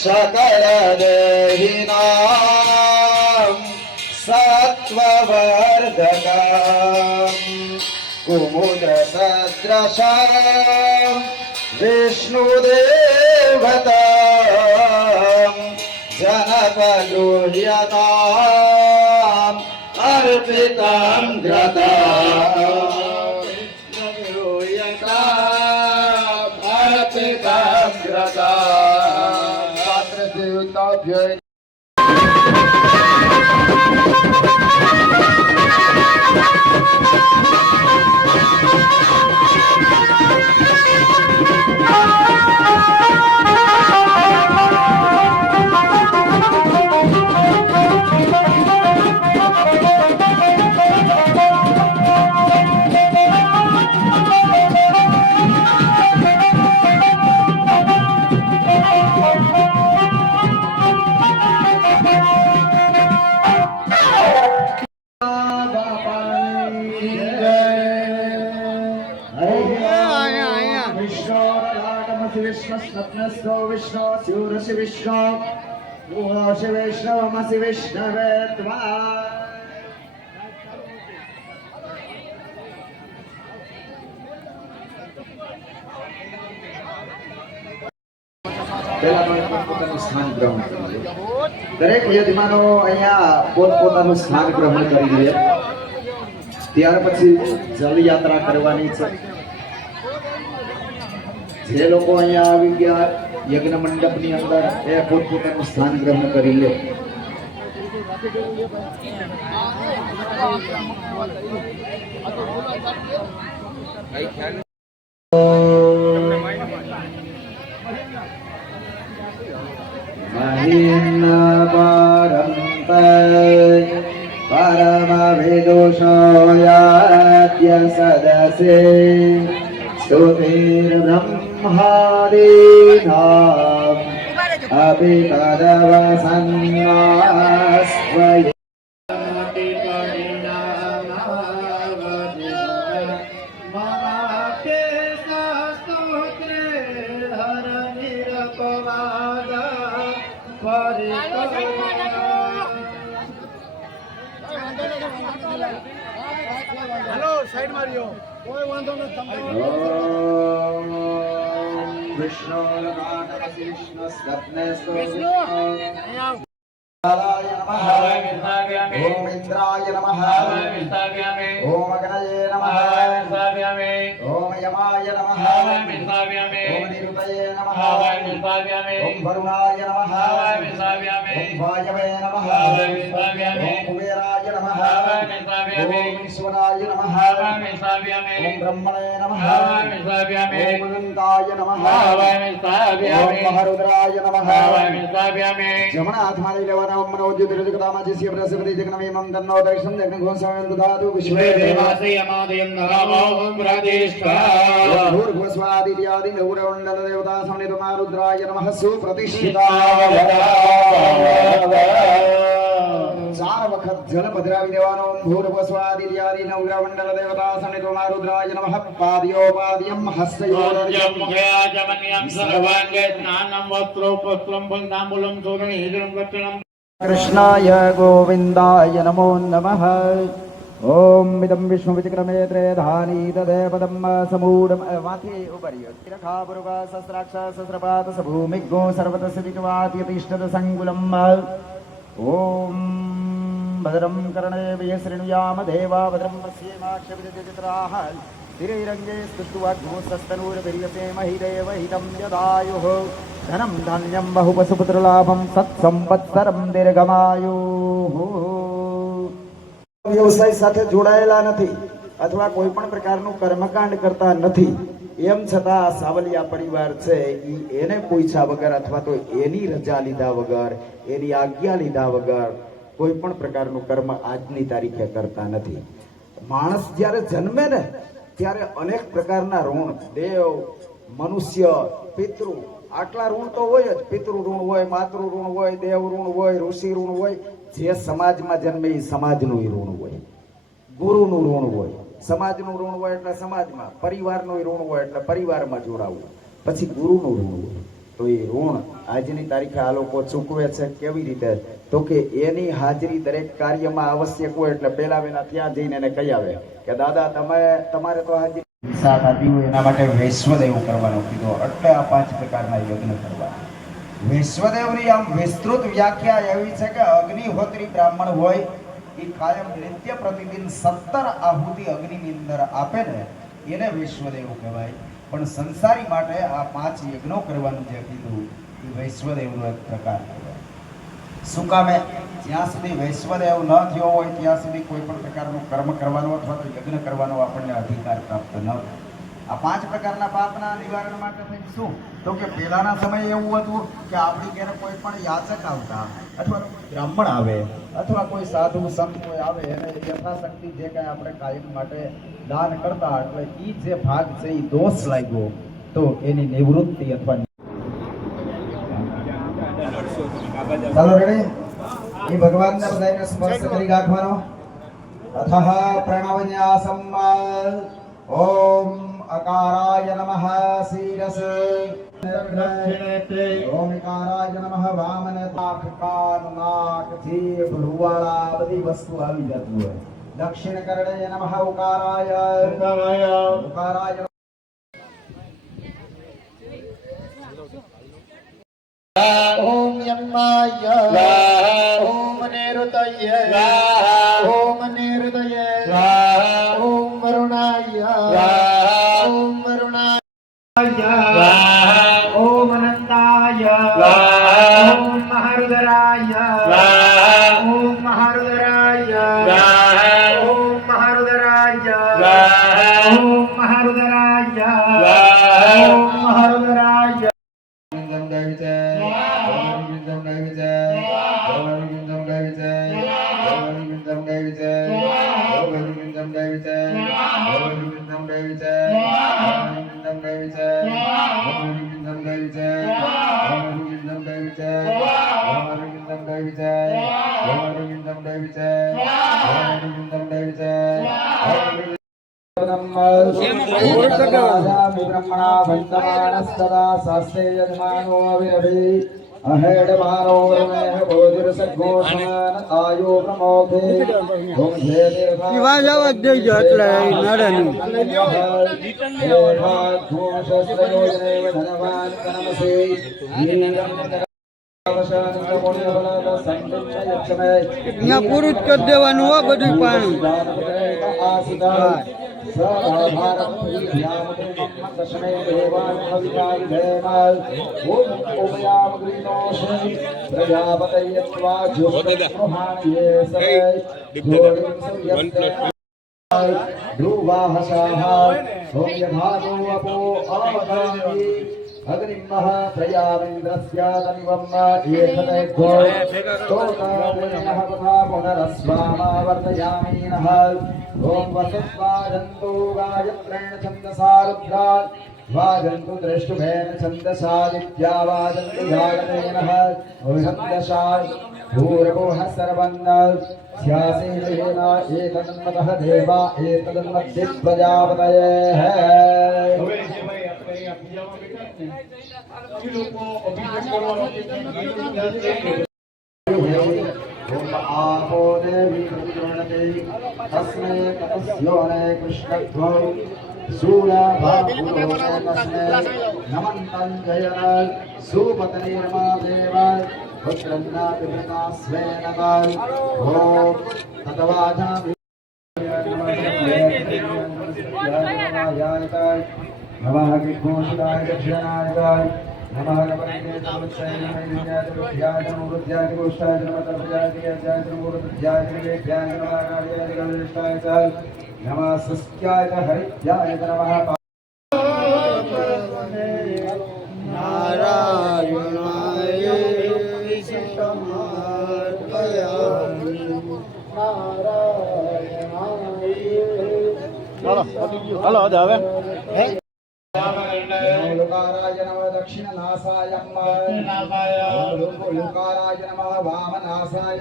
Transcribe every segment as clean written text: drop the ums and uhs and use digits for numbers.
सकल देहिनां सत्त्ववर्धकं कुमुदसदृशं विष्णुदेवतां जनकगुह्यताम् अर्पितं ग्रता विष्णु विष्णु शिवऋषि विष्णु ओषि वैष्णवमसि विष्णवे त्वा દરેક યજમાનો અહીંયા પોતપોતાનું સ્થાન ગ્રહણ કરી લે ત્યાર પછી જલ યાત્રા કરવાની છે જે લોકો અહીંયા આવી ગયા યજ્ઞ મંડપની અંદર એ પોતપોતાનું સ્થાન ગ્રહણ કરી લે પરમ વિદુષોયાદ્ય સદસે સ્તુતિર બ્રહ્માદીનામ અભિ તદવસન્નાસ્વય हेलो साइड मारियो कोई वांधो न विष्णु विष्णु विष्णु ओम इंद्राय नमः ओम अग्नये नमः ओम यमाय नमः ओम निरुतये नमः ओम वरुणाय नमः ओम वायवे नमः ओम कुबेराय नमः ओम ईश्वराय नमः ओम ब्रह्मणे नमः ओम अनंताय नमः ओम महारुद्राय नमः जमना हाथ मारी लेवाना ओम मनोज्य तिरुजगदामा जिस्य प्रसवति जगनमेमं तन्नो दर्शन जगन घोषायं ददातु विश्वे देवासि यमादयं नमो ओम प्रादिष्ठा भूर्भुवस्वादित्यादि नवरमण्डल देवता समेत मारुद्राय नमः सुप्रतिष्ठिता चार वखत जल पधरावी देवानो भूर्भुवस्वादित्यादि नवरमण्डल देवता समेत मारुद्राय नमः पादयोपाद्यं हस्तयोर्यं मुखयाजमन्यं सर्वांगे स्नानं वस्त्रोपस्त्रं बन्धाम्बूलं चूर्णं हिरण्यं कृष्णं कृष्णाय गोविन्दाय नमो नमः ओम इदं विष्णु विचक्रमे त्रयधानी तदेवदं समूढं माथे उपरियो तिरखापुरुगा सहस्राक्ष सहस्रपाद सभूमिग्गो सर्वतस्थितिवात्यतिष्ठत संकुलम् ओम भद्रं कर्णेभिः शृणुयाम देवा भद्रं पश्येमाक्षभिर्यजत्राः तिरैरङ्गे स्तुष्ट्वाग्मुस्तनूर्भिर्यसे महिदेवहितं यदायुः धनं धान्यं बहुपशुपुत्रलाभं सत्संवत्सरं दीर्घमायुः व्यवसाय સાથે જોડાયેલા નથી અથવા કોઈ પણ પ્રકારનું કર્મકાંડ કરતા નથી એમ છતાં સાવલિયા પરિવાર છે એને પૂછ્યા વગર અથવા તો એની રજા લીધા વગર એની આજ્ઞા લીધા વગર કોઈ પણ પ્રકારનું કર્મ આજની તારીખે કરતા નથી માણસ જ્યારે જન્મે ને ત્યારે અનેક પ્રકારના ઋણ, દેવ, મનુષ્ય, પિતૃ, આટલા ઋણ તો હોય જ. પિતૃ ઋણ હોય, માતૃ ઋણ હોય, દેવ ઋણ હોય, ઋષિ ઋણ હોય. જે સમાજમાં જન્મે એ સમાજનું ઋણ હોય. ગુરુનું ઋણ હોય, સમાજનું ઋણ હોય એટલે સમાજમાં, પરિવારનું ઋણ હોય એટલે પરિવારમાં જોડાવું, પછી ગુરુનું ઋણ હોય. તો એ ઋણ આજની તારીખે આ લોકો ચૂકવે છે. કેવી રીતે? તો કે એની હાજરી દરેક કાર્યમાં આવશ્યક હોય એટલે પેલા વેલા ત્યાં જઈને એને કહી આવે કે દાદા તમારે તો હાજરી સાથ આપી હોય એના માટે વૈશ્વદેવ કરવાનો કીધો. એટલે આ 5 પ્રકારના યજ્ઞ કરવા. વૈશ્વદેવની આમ વિસ્તૃત વ્યાખ્યા એવી છે કે અગ્નિહોત્રી બ્રાહ્મણ હોય એ કાયમ નિત્ય પ્રતિદિન 17 આહુતિ અગ્નિની અંદર આપે ને એને વૈશ્વદેવ કહેવાય. પણ સંસારી માટે આ 5 યજ્ઞો કરવાનું જે કીધું એ વૈશ્વદેવનો એક પ્રકાર કહેવાય. શું કામે? જ્યાં સુધી વૈશ્વદેવ ન થયો હોય ત્યાં સુધી કોઈ પણ પ્રકારનું કર્મ કરવાનો અથવા તો યજ્ઞ કરવાનો આપણને અધિકાર પ્રાપ્ત ન થાય. આ 5 પ્રકારના પાપના નિવારણ માટે થઈ શું? તો કે પહેલાના સમયે એવું હતું કે આપણી ઘરે કોઈ પણ યાચક આવતા અથવા બ્રાહ્મણ આવે અથવા કોઈ સાધુ સંત કોઈ આવે એને યથાશક્તિ જે કાંઈ આપણે કાયમ માટે દાન કરતા, એટલે એ જે ભાગ છે એ દોષ લાગ્યો તો એની નિવૃત્તિ અથવા ચાલો રેડી એ ભગવાનને બધાને સ્પર્શ કરી રાખવાનો. અથઃ પ્રણવન્યાસમ ઓમ અકારાય નમઃ શીરસે ઓમ અકારાય નમઃ વામને નાક કાન નાક જીભ રૂવાળા બધી વસ્તુ આવી જતી હોય. દક્ષિણ કરણે નમઃ ઉકારાય ઉકારાય ओम यन्माय ओम निरुतय ओम निरुतय ओम वरुणाय ओम वरुणाय ओम अनंताय ओम महारुद्राय ओम महारुद्राय ओम महारुद्राय ओम महारुद्राय ओम महारुद्राय ब्रह्मणा वन्दमानस्तदा शास्त्रे यजमानो विरभि अहेडमानो वरुणेः भोजिरसघोषमान आयो प्रमोखे ओम हे ઈવા જવા જ દેજો એટલે નડે નહીં. ધનવાન કનમસે અહીંયા પૂરું જ કરી દેવાનું હો બધું પાણી. अग्निमः प्रयावेन्द्रस्यादनिवम् एतदेघो स्तोतादेनः तथा पुनरस्वामावर्तयामीनः ॐ वसुत्वाजन्तु गायत्रेण छन्दसा रुद्रात् वाजन्तु दृष्टुभेन छन्दसादित्या वाजन्तु यागतेनः छन्दसा भूर्भुवः सर्वन्न स्यासेन एतन्मतः देवा एतन्मध्ये प्रजापतयः आपो देवी प्रतिगृह्णते तस्मै तपस्योने कृष्णध्वौ सूर्याभापुरोषे नमन्तं जयन् सुपत्नीर्मा देव पुत्रन्नापिता स्वेन ॐ ततवाजामि नमः विघोषिताय दक्षिणाय नमः नमः नमः सस्याय हरित्याय नमः નારાયણાય સમર્પયામિ. नारायणाय હાલો હવે नमो लुकाराय नमः दक्षिणनासाय लुकाराय नमः वामनासाय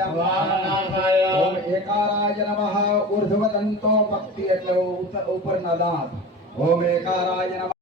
ओम एकाराय नमः ऊर्ध्वदंतो पक्ति એટલે ઉપરના દાંત ओम एकाराय नमः